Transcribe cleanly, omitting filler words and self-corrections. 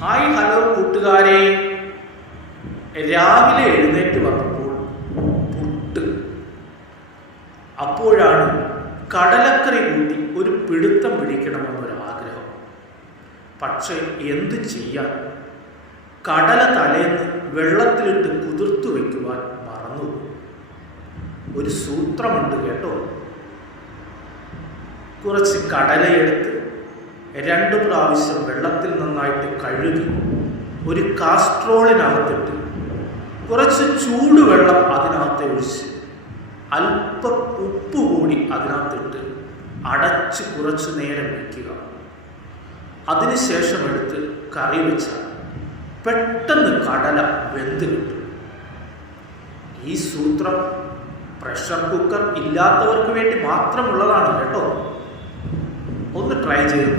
Hi hello കൂട്ടുകാരെ, രാവിലെ എഴുന്നേറ്റ് വന്നപ്പോൾ പുട്ട്. അപ്പോഴാണ് കടലക്കറി കൂട്ടി ഒരു പിടുത്തം പിടിക്കണമെന്നൊരാഗ്രഹം. പക്ഷേ എന്ത് ചെയ്യാൻ? കടല തലേന്ന് വെള്ളത്തിലിട്ട് കുതിർത്തു വയ്ക്കുവാൻ മറന്നു. ഒരു സൂത്രമുണ്ട് കേട്ടോ. കുറച്ച് കടലയെടുത്ത് 2 പ്രാവശ്യം വെള്ളത്തിൽ നന്നായിട്ട് കഴുകി ഒരു കാസ്ട്രോളിനകത്തിട്ട് കുറച്ച് ചൂടുവെള്ളം അതിനകത്ത് ഒഴിച്ച് അല്പം ഉപ്പ് കൂടി അതിനകത്തിട്ട് അടച്ച് കുറച്ചു നേരം വയ്ക്കുക. അതിനുശേഷം എടുത്ത് കറി വെച്ചാൽ പെട്ടെന്ന് കടല വെന്ത് കിട്ടും. ഈ സൂത്രം പ്രഷർ കുക്കർ ഇല്ലാത്തവർക്ക് വേണ്ടി മാത്രമുള്ളതാണ് കേട്ടോ. ഒന്ന് ട്രൈ ചെയ്തു.